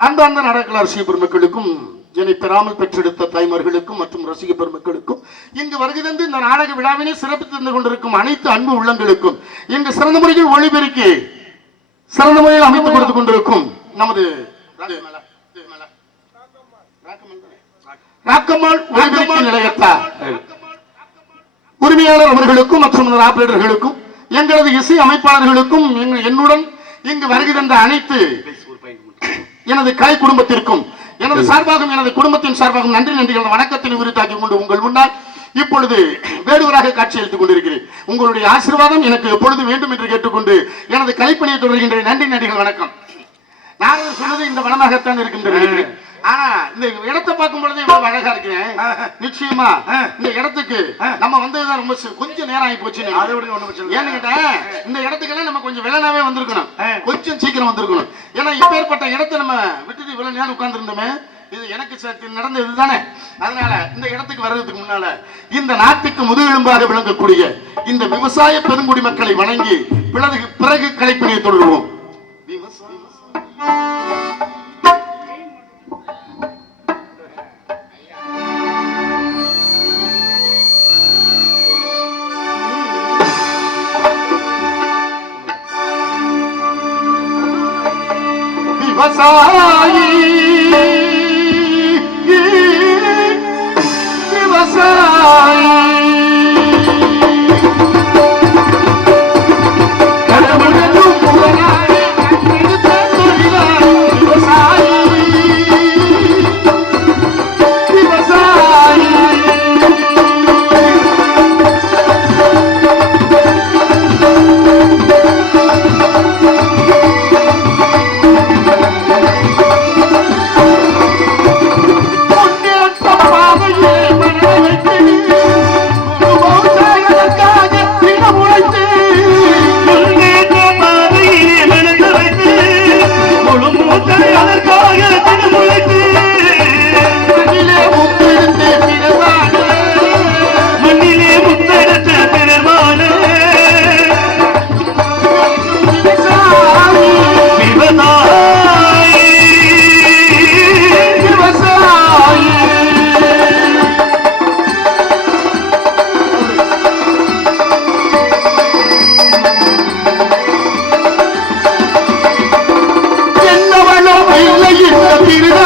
அன்பார்ந்த நாடக ரசிக பெருமக்களுக்கும் என்னை பெறாமல் பெற்றெடுத்த தாய்மார்களுக்கும் மற்றும் ரசிக பெருமக்களுக்கும் இங்கு வருகை தந்து இந்த நாடக விழாவினை சிறப்பித்து தந்து கொண்டிருக்கும் அனைத்து அன்பு உள்ளங்களுக்கும் இங்கு சிறந்த முறையில் ஒளிபெருக்கி சிறந்த முறையில் அமைத்துக் கொடுத்துக் கொண்டிருக்கும் நமது ராக்கம்மாள் ஒளிபெருக்கி நிலையத்தார் உரிமையாளர் அவர்களுக்கும் மற்றும் ஆபரேட்டர்களுக்கும் எங்களது இசை அமைப்பாளர்களுக்கும் என்னுடன் இங்கு வருகை தந்த அனைத்து எனது கலை குடும்பத்திற்கும் எனது சார்பாகவும் எனது குடும்பத்தின் சார்பாகவும் நன்றி நன்றிகள் வணக்கத்தினை உரித்தாக்கி கொண்டு உங்கள் முன்னால் இப்பொழுது வேடுவராக காட்சியளித்துக் கொண்டிருக்கிறேன். உங்களுடைய ஆசீர்வாதம் எனக்கு எப்பொழுது வேண்டும் என்று கேட்டுக்கொண்டு எனது கலைப்பணியை தொடர்கின்ற நன்றி நன்றிகள் வணக்கம். நான் சொன்னது இந்த வனமாகத்தான் இருக்கின்றன. ஆனா இந்த இடத்தை பார்க்கும் பொழுது இவ்வளவு அழகா இருக்கிறேன். நிச்சயமா இந்த இடத்துக்கு நம்ம வந்ததுதான் ரொம்ப கொஞ்சம் நேரம் ஆகி போச்சு. ஏன்னு கேட்டேன், இந்த இடத்துக்கெல்லாம் நம்ம கொஞ்சம் விலனாவே வந்திருக்கணும், கொஞ்சம் சீக்கிரம் வந்திருக்கணும். ஏன்னா இப்ப ஏற்பட்ட இடத்தை நம்ம விட்டுட்டு இவ்வளவு நேரம் உட்கார்ந்து இருந்தோமே, இது எனக்கு நடந்தது தானே. அதனால இந்த இடத்துக்கு வர்றதுக்கு முன்னால இந்த நாட்டுக்கு முதுகெலும்பாக விளங்கக்கூடிய இந்த விவசாய பெருங்குடி மக்களை வணங்கி பிறகு கலைப்பணியை தொடருவோம். விவசாயி விவசாயி கடவுளும் புகழாய் கண்டெடுத்த தொழிலாளி விவசாயி விவசாயி என்னவளோ இல்லை இந்த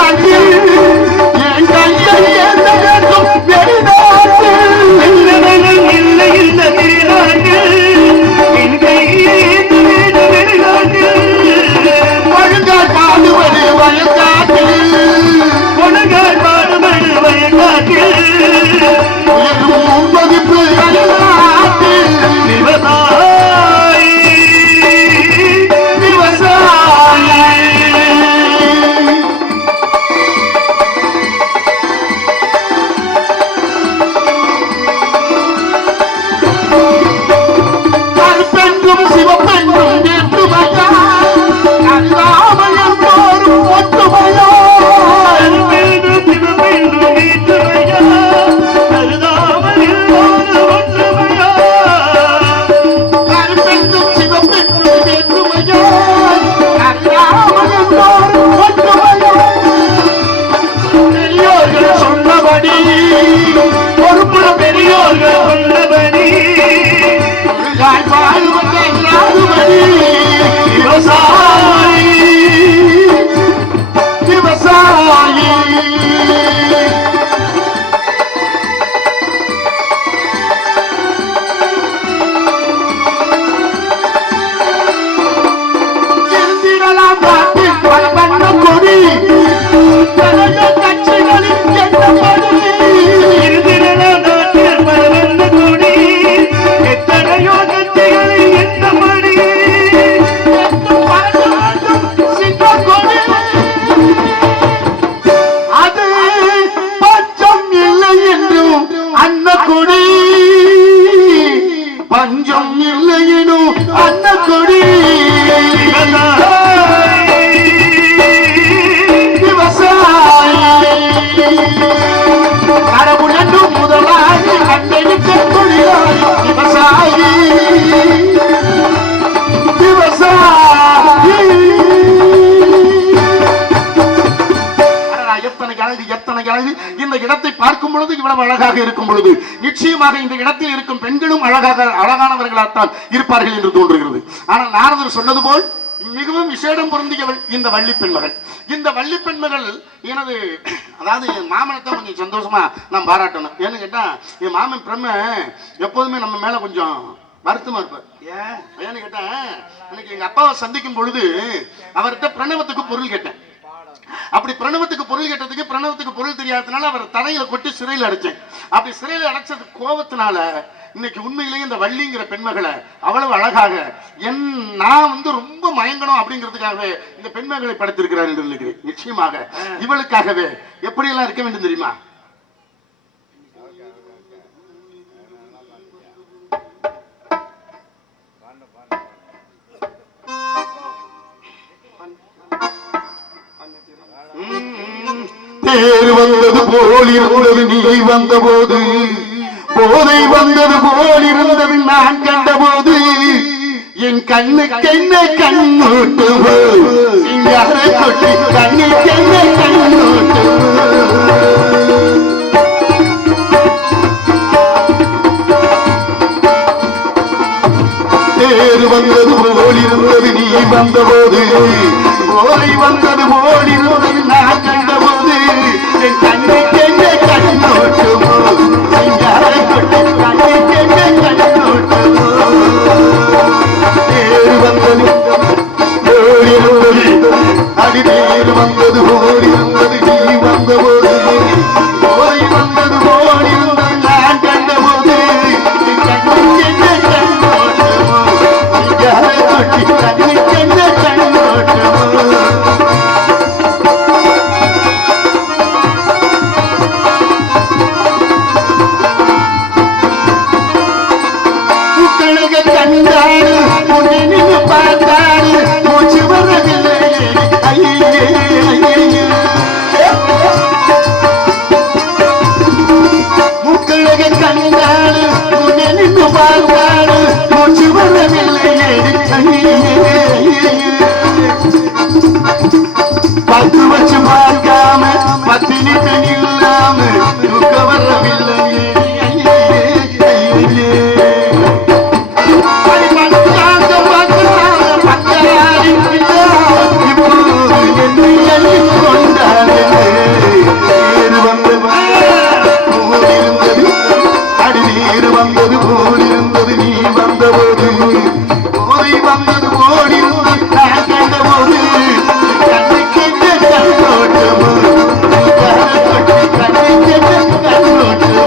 அழகு. இந்த இடத்தை பார்க்கும் பொழுது இவ்வளவு அழகாக இருக்கும் பொழுது நிச்சயமாக இந்த இடத்தில் இருக்கும் பெண்களும் அழகானவர்களாகத்தான் இருப்பார்கள் என்று தோன்றுகிறது. ஆனால் நாரதர் சொன்னது போல் மிகவும் விசேடம் பொருந்தியவள் இந்த வள்ளி பெண்மகள். இந்த வள்ளி பெண்மகள் எனது அதாவது என் மாமனத்தை கொஞ்சம் சந்தோஷமா நான் பாராட்டணும். ஏன்னு கேட்டா என் மாமன் பிரம்ம எப்போதுமே நம்ம மேல கொஞ்சம் வருத்தமா இருப்பார். ஏன்னு கேட்டா அன்னைக்கு எங்க அப்பாவை சந்திக்கும் பொழுது அவர்கிட்ட பிரணவத்துக்கு பொருள் கேட்டேன். அப்படி பிரணவத்துக்கு பொருள் கேட்டதுக்கு பிரணவத்துக்கு பொருள் தெரியாததுனால அவர் தலையில கொட்டி சிறையில் அடைச்சேன். அப்படி சிறையில் அடைச்சது கோபத்தினால இன்னைக்கு உண்மையிலேயே இந்த வள்ளிங்கிற பெண்மகளை அவ்வளவு அழகாக நான் ரொம்ப மயங்கணும் அப்படிங்கிறதுக்காகவே இந்த பெண்மகளை படைத்திருக்கிறார் என்று நினைக்கிறேன். நிச்சயமாக இவளுக்காகவே எப்படி எல்லாம் இருக்க வேண்டும் தெரியுமா? தேர் வந்தது போல் இருந்தது நீ வந்த போது, போதை வந்தது போல் இருந்தது நான் கண்டபோது, என் கண்ணுக்கென்ன கண்ணூட்டு சிங்கார கொட்டி கண்ணுக்கென்ன கண்ணூட்டு. தேர் வந்தது போல் இருந்தது நீ வந்த போது, போதை வந்தது போல் இருந்தது நான் கண்டபோது, என் கண்ணுக்கென்ன கண்ணூட்டு சிங்கார கொட்டி கண்ணுக்கென்ன கண்ணூட்டு. தேர் வந்தது போல் இருந்தது அடி தேர் வந்தது போல் இருந்தது நீ வந்த போது, போதை வந்தது போல் இருந்தது நான் கண்டபோது, என் கண்ணுக்கென்ன கண்ணூட்டு சிங்கார கொட்டி கண்ணுக்கென்ன கண்ணூட்டு. பத்து வச்சு பார்க்காம பத்தினி பெண் இல்லாம தூக்க வரவில்லை. அடிநீர் வந்தது போல் இருந்தது நீ வந்தபோது, போதை வந்தது போல் இருந்தது நான் கண்டபோது, கண்ணுக்கென்ன கண்ணோட்டமோ கண்ணுக்கென்ன கண்ணோட்டமோ.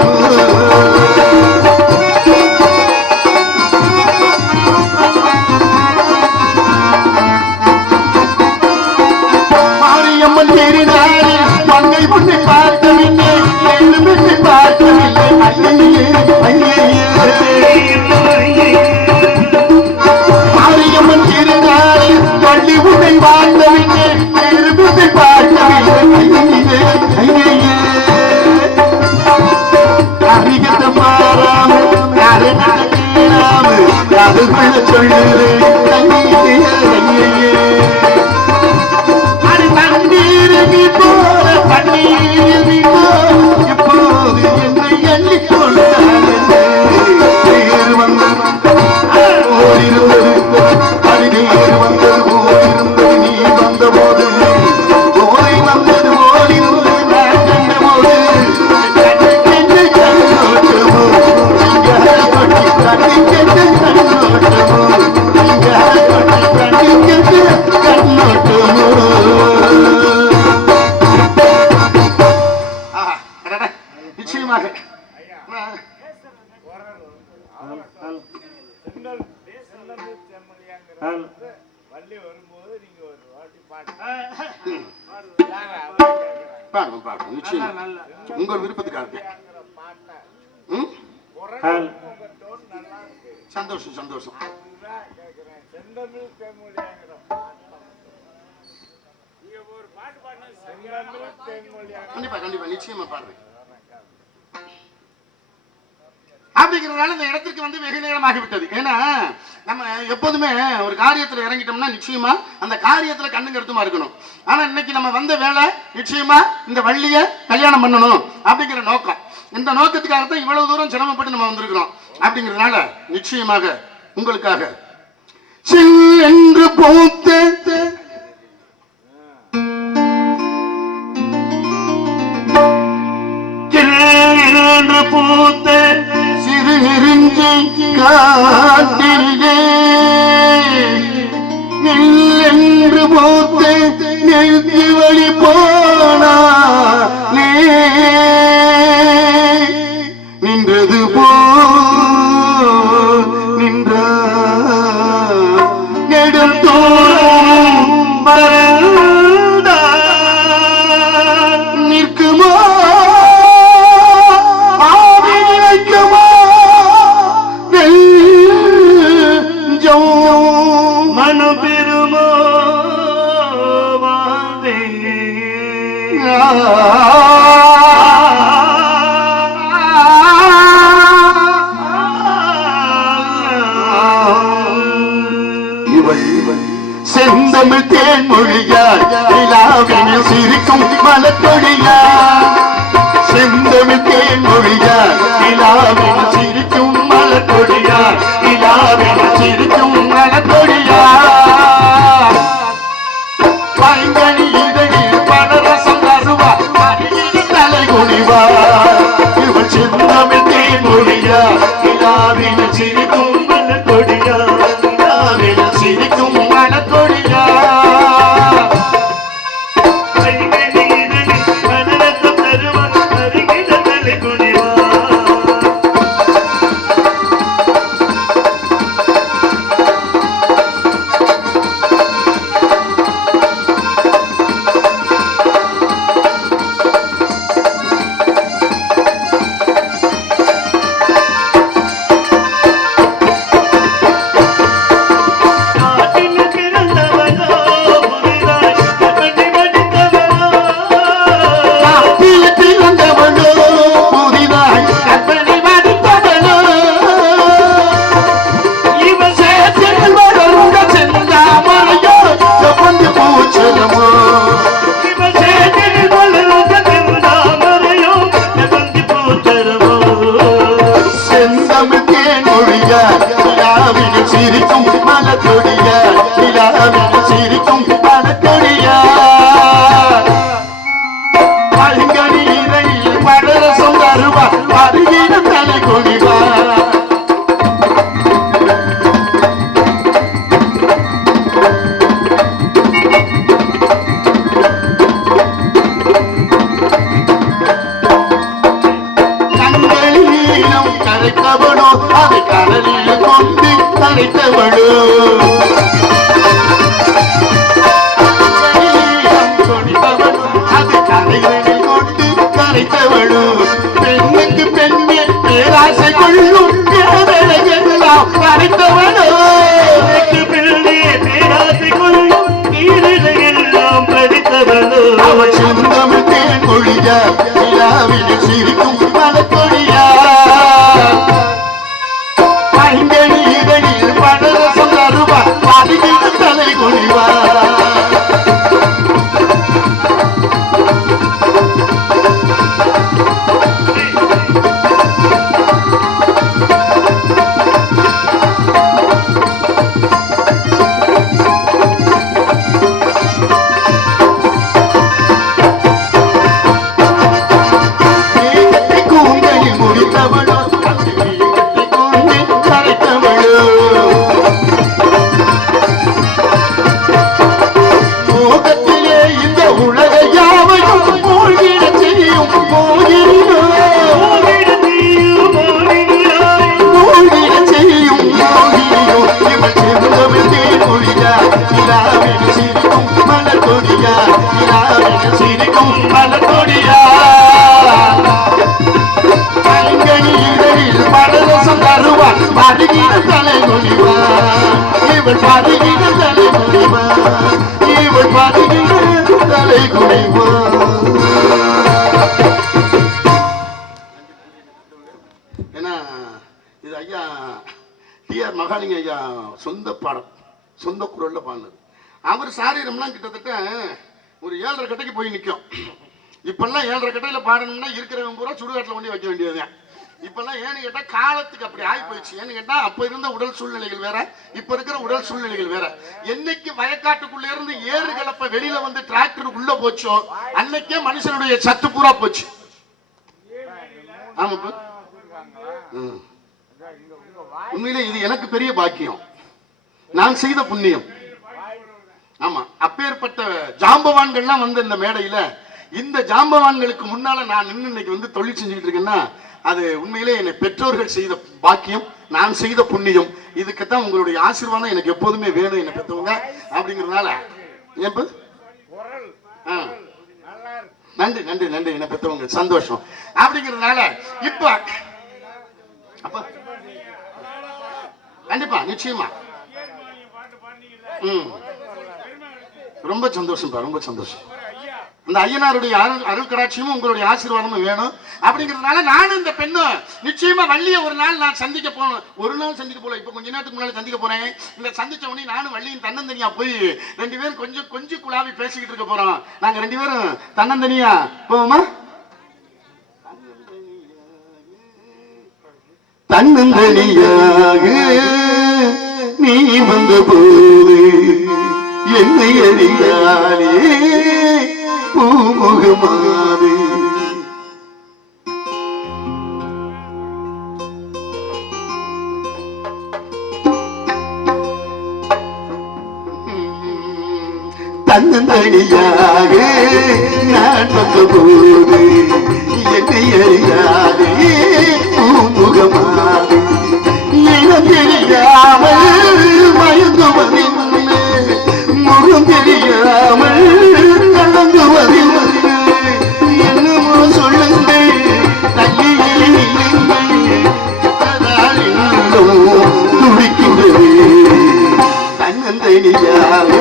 மாரியம்மன் திருநாளில் மங்கை முன்னை பார்த்தவில்லை, எண்ணு முன்னை பார்த்தவில்லை. மாரியம்மன் திருநாளில் பள்ளி முன்னை பார்த்தவில்லை, எண்ணு முன்னை பார்த்தவில்லை. அறிகத்தை மாறாம யாரை நடக்கலாம அதுக்குள்ள சொல்லுறேன். நீ போற பன்னீர் நீ இப்போது என்னை எண்ணி கொண்டாடுது. தேர் வந்தது போல் இருந்தது அடி தேர் வந்தது போல் இருந்தது நீ வந்தபோது, போதை வந்தது போல் இருந்தது நான் கண்டபோது, கண்ணுக்கென்ன கண்ணோட்டமோ சிங்கார கொட்டி கண்ணுக்கென்ன கண்ணோட்டமோ சிங்கார கொட்டி கண்ணுக்கென்ன கண்ணோட்டமோ. நிச்சயமாக உங்கள் விருப்பத்துக்காக. சந்தோஷம் சந்தோஷம். கண்டிப்பா கண்டிப்பா நிச்சயமா பாடுறேன். அப்படி அப்படிங்கிறதுனால இந்த இடத்திற்கு வந்து வெகு நேரமாகிவிட்டது. ஏன்னா நம்ம எப்போதுமே ஒரு காரியத்தில் இறங்கிட்டோம்னா நிச்சயமா அந்த காரியத்தில் கண்ணு கருத்துமா இருக்கணும். ஆனா இன்னைக்கு நம்ம வந்த வேலை நிச்சயமா இந்த வள்ளிய கல்யாணம் பண்ணணும் அப்படிங்கிற நோக்கம். இந்த நோக்கத்துக்காகத்தான் இவ்வளவு தூரம் சிரமப்பட்டு நம்ம வந்திருக்கிறோம். அப்படிங்கிறதுனால நிச்சயமாக உங்களுக்காக என்று பூத்த பூத்த சிறு நெருங்கி காட்டிலே என்று பூத்த நெருங்கி வழி போனா நின்றது போ நின்ற நெடும் தோறும் நிற்குமோ மனு பெருமோ வாழ்ந்தே செந்தமிழ் தேன்மொழியாய் நிலாவினில் சிரிக்கும் மலர்கொடியாய் செந்தமிழ் தேன்மொழியாய் நிலாவினில் சிரிக்கும் மலர்கொடியாய் நிலாவினில் சிரிக்கும் மலர்கொடியாய் பைங்கனி இதழில் பலரசம் தருவார் மடியில் தலை குனிவார் இவள் செந்தமிழ் தேன்மொழியாய் நிலாவினில் சிரிக்கும் மலர்கொடியாய் நிலாவினில் சிரிக்கும் மலர்கொடியாய் சிரிக்கும் மலர்கொடியாய் நிலாவினில் சிரிக்கும் மலர்கொடியாய் பைங்கனி இதழில் பலரசம் தருவார் மடியில் தலை குனிவார் கண்களிலும் கரைத்தவனோ அதை கடலில் கொண்டு கரைத்தவளோ அது கரைகளில் கொண்டு கரைத்தவளோ பெண்ணுக்கு பெண்ணே பேராசை கொள்ளும் எல்லாம் கரைத்தவளோ பெண்ணே பேராசை கொள்ளும் எல்லாம் கரைத்தவளோ அவள் செந்தமிழ் தேன்மொழியா நிலாவினில் சிரிக்கும் மலர்கொடியா பைங்கனி இதழில் பலரசம் தருவார் மடியில் தலை குனிவார் கூந்தலில் முடித்தவளோ மோகத்திலே இந்த உலக யாவையும் மூழ்கிட செய்யும் மூழ்கிட செய்யும் மோகினியோ இவள் செந்தமிழ் தேன்மொழியா நிலாவினில் சிரிக்கும் மலர்கொடியா நிலாவினில் சிரிக்கும் மலர்கொடியா பைங்கனி இதழில் பலரசம் தருவார் மடியில் தலை குனிவார் இவள் பருகிட தலை குனிவார் இவள் பருகிட தலை குனிவார். ஏன்னா மகாலிங்க ஐயா சொந்த பாடம், சொந்த குரல்ல பாடினது. அவர் சாரீரம்லாம் கிட்டத்தட்ட ஒரு 7.5 கட்டைக்கு போய் நிற்கும். இப்பெல்லாம் 7.5 கட்டையில பாடணும்னா இருக்கிறவங்க பூரா சுடுகாட்டில் கொண்டு வைக்க வேண்டியதுதான். இப்பெல்லாம் ஏன்னு கேட்டா காலத்துக்கு அப்படி ஆகி போயிடுச்சு. ஏன்னு கேட்டா அப்ப இருந்த உடல் சூழ்நிலைகள் வேற, இப்ப இருக்கிற உடல் சூழ்நிலைகள் வேற. என்னைக்கு வயக்காட்டுக்குள்ள இருந்து ஏறு கலப்ப வெளியில வந்து டிராக்டர் உள்ள போச்சோ அன்னைக்கே மனுஷனுடைய சத்து பூரா போச்சு. ஆமா, உண்மையிலே இது எனக்கு பெரிய பாக்கியம், நான் செய்த புண்ணியம். ஆமா, அப்பேற்பட்ட ஜாம்பவான்கள்லாம் வந்து இந்த மேடையில, இந்த ஜாம்பவான்களுக்கு முன்னால நான் நின்று இன்னைக்கு வந்து தொழில் செஞ்சுக்கிட்டு இருக்கேன்னா அது உண்மையிலே என்னை பெற்றோர்கள் செய்த பாக்கியம், நான் செய்த புண்ணியம். இதுக்குத்தான் உங்களுடைய ஆசீர்வாதம் எனக்கு எப்போதுமே வேணும், என்னை பெற்றவங்க அப்படிங்கிறதுனால. நன்றி நன்றி நன்றி, என்னை பெற்றவங்க சந்தோஷம் அப்படிங்கிறதுனால. இப்ப அப்ப கண்டிப்பா நிச்சயமா ரொம்ப சந்தோஷம், ரொம்ப சந்தோஷம். அந்த ஐயனாருடைய அருள் கடாட்சியும் உங்களுடைய ஆசீர்வாதமும் வேணும் அப்படிங்கிறதுனால நானும் இந்த பெண்ணும் நிச்சயமா வள்ளிய ஒரு நாள் நான் சந்திக்க போனோம். ஒரு நாள் சந்திக்க போல, இப்ப கொஞ்ச நேரத்துக்கு முன்னாடி சந்திக்க போறேன். இந்த சந்திச்ச உடனே நானும் வள்ளியும் தன்னந்தனியா போய் 2 பேரும் கொஞ்சம் குழாவி பேசிக்கிட்டு இருக்க போறோம். நாங்க 2 பேரும் தன்னந்தனியா போவோமா? தன்னந்தனியாக நீ வந்த போது என்னை அறிந்தாலே பூமுகமாது. தன்னந்தனியாக நான் வந்த போது என்னை அறிந்தாலே பூமுகமாது. இனம் தெரியாமல் மயங்குவதில் முகம் தெரியாமல் நடந்துவதில் என்னமோ சொல்லுங்கள் தள்ளியில் துடிக்கின்றது. தன்னந்தனியாக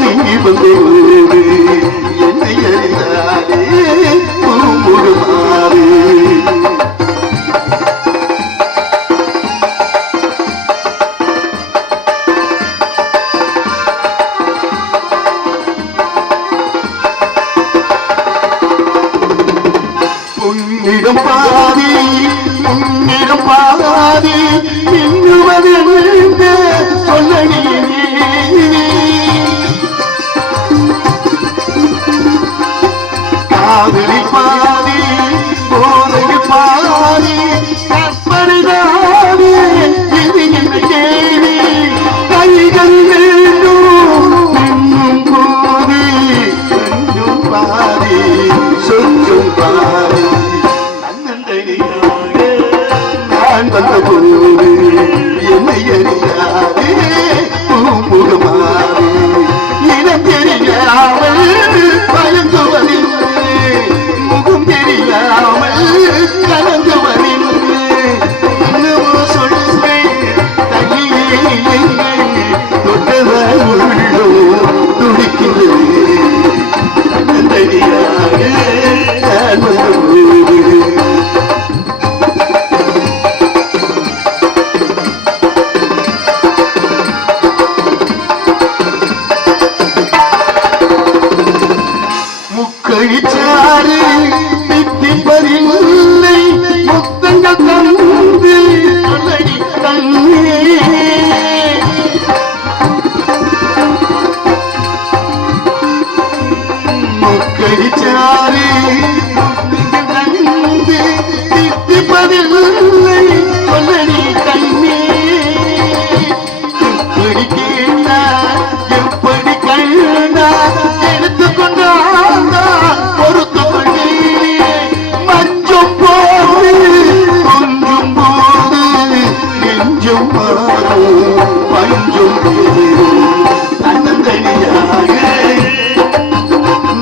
நீ வந்து என்னை அறிந்தாலே பூமுகமாறு. உன்னிடம் பாதி உன்னிடம் பாதி இன்னுவது சொல்லி காதலி பாதி போதை பாதி கற்பனைதானே இது என்ன கேள்வி. கைகள் வேண்டும் இன்னும் போதி கொஞ்சம் பாதி சொச்சும் பாதி. தன்னந்தனியாக நான் வந்த போது என்னை அறியாதே பூமுகமாறு. இனம் தெரியாமல் பயந்துவதில் முகம் தெரியாமல் கலந்துவதில் இன்னும் சொல்லுவேன் தனியே எங்கள் தொட்டதால் உள்ளோ துடிக்கின்றது. தன்னந்தனியாக நான் வந்த போது முக்கழிச்சாறு தித்திப்பதில்லை முத்தங்கள் தந்து சொல்லடி தன்னே. முக்கழிச்சாறு தந்து தித்திப்பதில்லை சொல்லடி தன்னே. எப்படி கேட்டா எப்படி கண்டா எடுத்துக்கொண்டா பொறுத்து கொண்டே மஞ்சம் போது கொஞ்சம் போது நெஞ்சம் பஞ்சும் தன்னந்தனியாக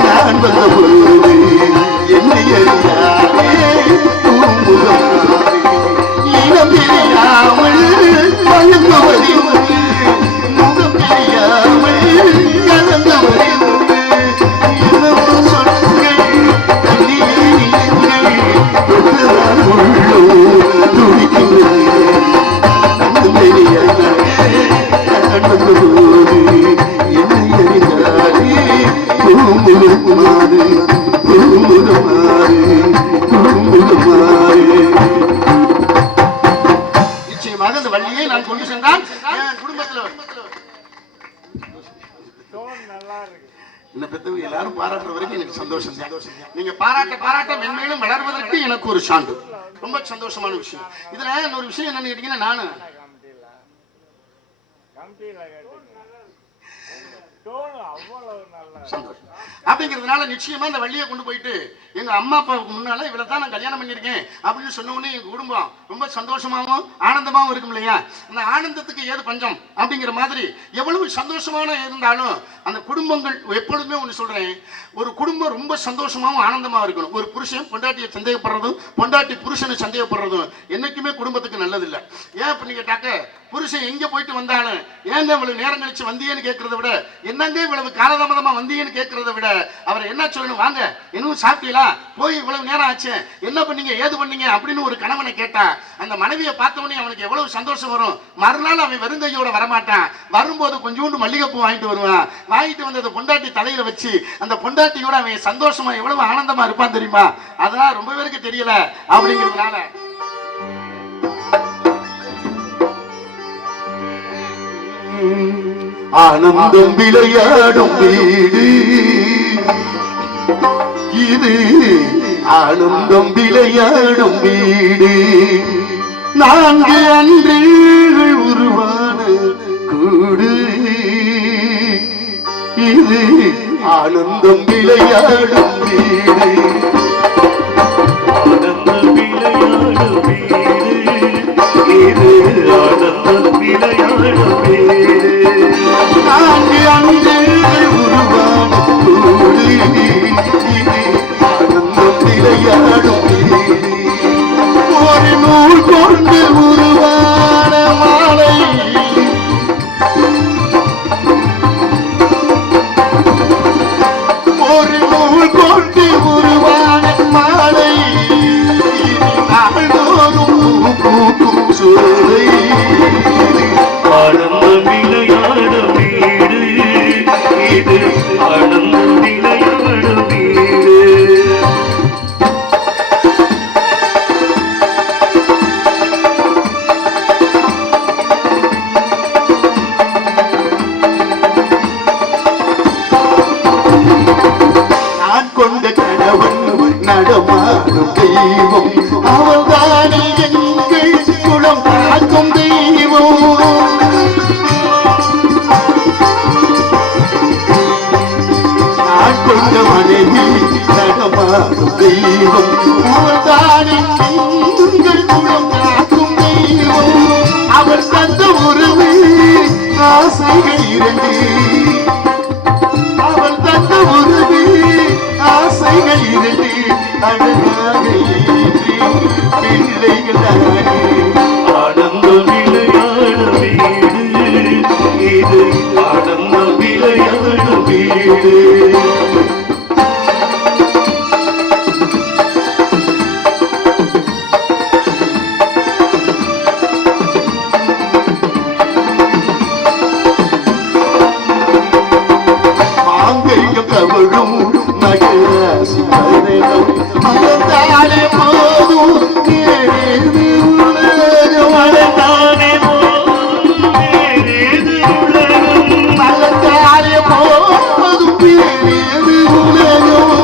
நான் வந்த நிச்சயமாக இந்த வள்ளியை நான் கொண்டு சென்றால் குடும்பத்தில் என்ன பெற்றவங்க எல்லாரும் பாராட்டுற வரைக்கும் எனக்கு சந்தோஷம் தான். நீங்க பாராட்ட மென்மேலும் வளர்வதற்கு எனக்கு ஒரு சான்று. ரொம்ப சந்தோஷமான விஷயம். இதுல ஒரு விஷயம் என்னன்னு கேட்டீங்கன்னா, நானு அப்படிங்கிறதுனால நிச்சயமா இந்த வள்ளியை கொண்டு போயிட்டு எங்க அம்மா அப்பாவுக்கு முன்னால இவளை தான் நான் கல்யாணம் பண்ணியிருக்கேன் அப்படின்னு சொன்ன உடனே எங்க குடும்பம் ரொம்ப சந்தோஷமாவும் ஆனந்தமாவும் இருக்கும் இல்லையா? அந்த ஆனந்தத்துக்கு ஏது பஞ்சம் அப்படிங்கிற மாதிரி எவ்வளவு சந்தோஷமான இருந்தாலும் அந்த குடும்பங்கள் எப்பொழுதுமே ஒன்று சொல்றேன், ஒரு குடும்பம் ரொம்ப சந்தோஷமாவும் ஆனந்தமா இருக்கணும். ஒரு புருஷன் பொண்டாட்டியை சந்தேகப்படுறதும் பொண்டாட்டி புருஷனை சந்தேகப்படுறதும் என்னைக்குமே குடும்பத்துக்கு நல்லதில்லை. ஏன் அப்படின்னு கேட்டாக்க, புருஷன் எங்க போயிட்டு வந்தாலும் ஏங்க இவ்வளவு நேரம் கழிச்சு வந்தியன்னு கேட்கறத விட, என்னங்க இவ்வளவு காலதாமதமா வந்தியன்னு கேட்கறத விட, அவர் என்ன சொல்லணும், வாங்க இன்னும் சாப்பிட்டீங்களா, போய் இவ்வளவு நேரம் ஆச்சு, என்ன பண்ணீங்க ஏது பண்ணீங்க அப்படின்னு ஒரு கணவனை கேட்டா அந்த மனைவியை பார்த்தவனே அவனுக்கு எவ்வளவு சந்தோஷம் வரும். மறுநாள் அவன் வெறுங்கையோட வரமாட்டான். வரும்போது கொஞ்சோண்டு மல்லிகைப்பூ வாங்கிட்டு வருவான். வாங்கிட்டு வந்து அந்த பொண்டாட்டி தலையில வச்சு அந்த பொண்டாட்டியோட அவன் சந்தோஷமா எவ்வளவு ஆனந்தமா இருப்பான் தெரியுமா? அதெல்லாம் ரொம்ப பேருக்கு தெரியல. அப்படிங்கிறதுனால ஆனந்தம் விளையாடும் வீடு இது, ஆனந்தம் விளையாடும் வீடு. 4 அன்றுகள் உருவான கூடு இது, ஆனந்தம் விளையாடும் வீடு. ஆனந்தம் விளையாடும் வீடு இது, ஆனந்தம் விளையாடும் வீடு. 4 அன்றுகள் உருவான கூடு இது, ஆனந்தம் விளையாடும் வீடு. ஒரு நூல் கொண்டு உருவான மாலை, ஒரு நூல் கொண்டு உருவான மாலை, நாள்தோறும் பூக்கும் சோலை. ஆனந்தம் விளையாடும் வீடு இது, ஆனந்தம் விளையாடும் வீடு. நடமாடும் தெய்வம் அவள்தானே எங்கள் குலம் காக்கும் தெய்வம். நான் கொண்ட மனைவி நடமாடும் தெய்வம் அவள்தானே எங்கள் குலம் காக்கும் தெய்வம். அவள் தந்த உறவு ஆசைகள் 2, அவள் தந்த உறவு ஆசைகள் 2, அழகாக பிள்ளைகளானே. ஆனந்தம் விளையாடும் வீடு இது, ஆனந்தம் விளையாடும் வீடு. மாங்கல்யம் தவழும் நகராசி பதனம் மலர்ந்தாலே போதும் ஏது உலகம். மலர்ந்தாலே போதும் ஏது உலகம். மலர்ந்தாலே போதும் ஏது உலகம்.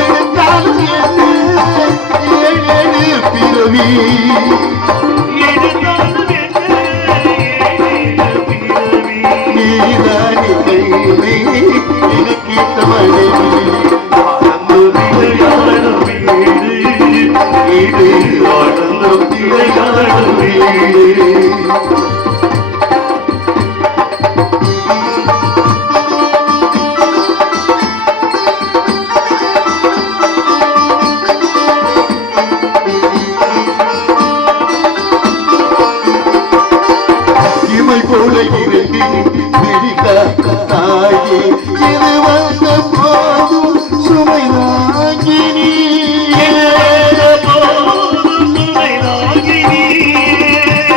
எடுத்தாலும் என்ன 7 பிறவி, எடுத்தாலும் என்ன 7 பிறவி. நீதானே கையிலே எனக்கு மனைவி. ஆனந்தம் விளையாடும் வீடு இது, ஆனந்தம் விளையாடும் வீடு. இமை போல இருந்து விழிகாக்க தாயே, இது வந்த போதும் சுமை நாகினி.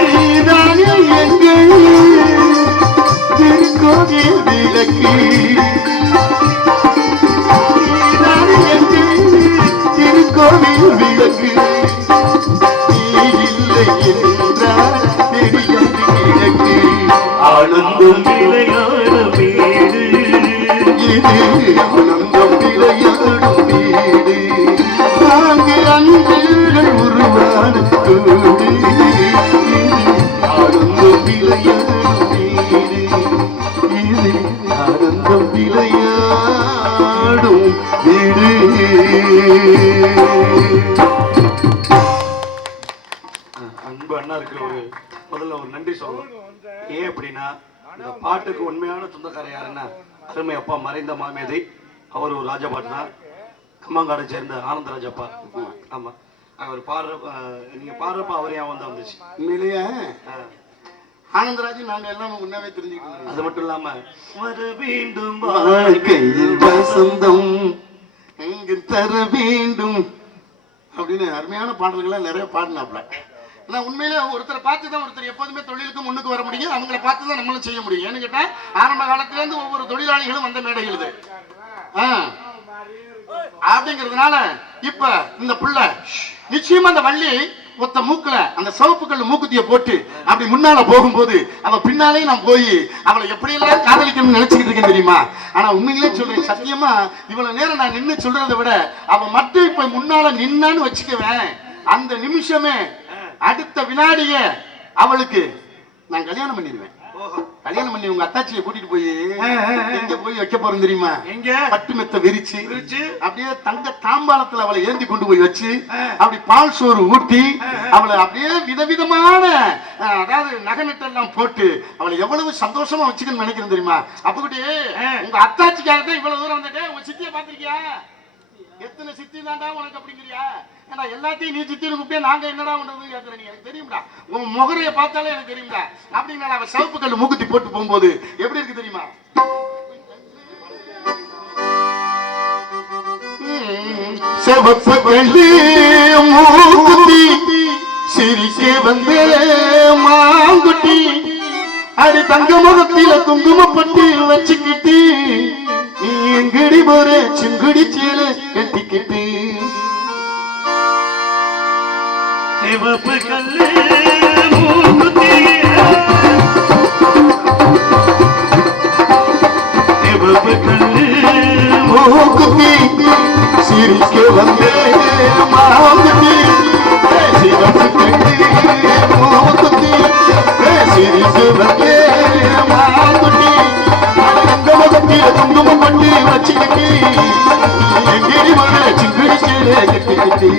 நீதானே எங்கள் திருக்கோவில் விளக்கு. உனக்கு நீ இல்லை என்றால் தெரியாது கிழக்கு ஆனந்தம் விளையாடும் வீடு இது ஆனந்தம் விளையாடும் வீடு அங்கு அன்புகள் உருவான கூடு ஆனந்தம் விளையாடும் வீடு இது ஆனந்தம் விளையாடும் வீடு. அன்பு அண்ணா இருக்கிற முதல்ல ஒரு நன்றி சொல்லணும். ஏன் அப்படின்னா இந்த பாட்டுக்கு உண்மையான சொந்தக்காரர் யாருன்னா அருமை அப்பா மறைந்த மாமேதை. அவர் ஒரு ராஜபாட்டு தான், கம்மங்காடை சேர்ந்த ஆனந்தராஜப்பா. ஆமா, அவர் பாடுற நீங்க பாடுறப்ப அவரே வந்து வந்துச்சு. உண்மையிலேயே ஆனந்தராஜ் நாங்க எல்லாம் உண்மையாவே தெரிஞ்சுக்கணும். அது மட்டும் இல்லாம வர வேண்டும் வாழ்க்கையில் வசந்தம் எங்கு தர வேண்டும் அப்படின்னு அருமையான பாடல்கள் நிறைய பாடினாப்ல. நான் உண்மையில ஒருத்தரை பார்த்து தான் ஒருத்தர் எப்போதுமே தொழிலுக்கு முன்னுக்கு வர முடியும். அவங்கள பார்த்து தான் நம்மளும் செய்ய முடியும். ஏன்னு கேட்டா ஆரம்ப காலத்துல இருந்து ஒவ்வொரு தொழிலாளிகளும் வந்த மேடைகள் இது. அப்படிங்கிறதுனால இப்ப இந்த புள்ள நிச்சயமா அந்த வள்ளி ஒத்த மூக்குல அந்த சிவப்பு கல்லு மூக்குத்திய போட்டு அப்படி முன்னால போகும்போது அவ பின்னாலே நான் போய் அவளை எப்படி எல்லாம் காதலிக்கணும்னு நினைச்சுக்கிட்டு இருக்கேன் தெரியுமா. ஆனா உண்மையிலே சொல்றேன், சத்தியமா இவ்வளவு நேரம் நான் நின்று சொல்றதை விட அவ மட்டும் இப்ப முன்னால நின்னான்னு வச்சுக்குவேன், அந்த நிமிஷமே அடுத்த வினாடிய அவளுக்கு நான் கல்யாணம் பண்ணிடுவேன். கல்யாணம் பண்ணி உங்க அத்தாச்சியை கூட்டிட்டு போய் எங்க போய் வைக்க போறோம் தெரியுமா? எங்க? பட்டு மெத்த விரிச்சு அப்படியே தங்க தாம்பாளத்துல அவளை ஏந்தி கொண்டு போய் வச்சு அப்படி பால் சோறு ஊட்டி அவளை அப்படியே விதவிதமான அதாவது நகை நட்டெல்லாம் போட்டு அவளை எவ்வளவு சந்தோஷமா வச்சுக்கணும்னு நினைக்கிறேன் தெரியுமா. அப்படி உங்க அத்தாச்சிக்காக தான் இவ்வளவு தூரம் வந்துட்டு உங்க சித்திய பாத்திருக்கியா? எத்தனை சித்தி தாண்டா உனக்கு அப்படிங்கிறியா? ஏன்னா எல்லாத்தையும் நீ சித்தின்னு கூப்பிட்டே நாங்க என்னடா பண்றது கேட்கிறேன். நீ எனக்கு தெரியும்டா, உன் முகரைய பார்த்தாலே எனக்கு தெரியும்டா. அப்படின்னா அவ சிவப்பு கல்லு மூக்குத்தி போட்டு போகும்போது எப்படி இருக்கு தெரியுமா? சிவப்பு கல்லு மூக்குத்தி சிரிக்க வந்த மாங்குட்டி அடி தங்க முகத்தில குங்குமப்பட்டு வச்சுக்கிட்டு நீ எங்கடி போற சிங்குடி சேல கட்டிக்கிட்டு சிவப்பு கல்லு மூக்குத்தி சிவப்பு கல்லு மூக்குத்தி சிரிக்க வந்த மாங்குட்டி சிவப்பு கல்லு மூக்குத்தி சிரிக்க வந்த மாங்குட்டி தங்க முகத்தில குங்குமப்பட்டு வச்சுக்கிட்டு எங்கடி போற சிங்குடி சேல கட்டிக்கிட்டு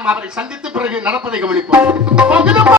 நாம் அவரை சந்தித்து பிறகு நடப்பதை கவனிப்போம்.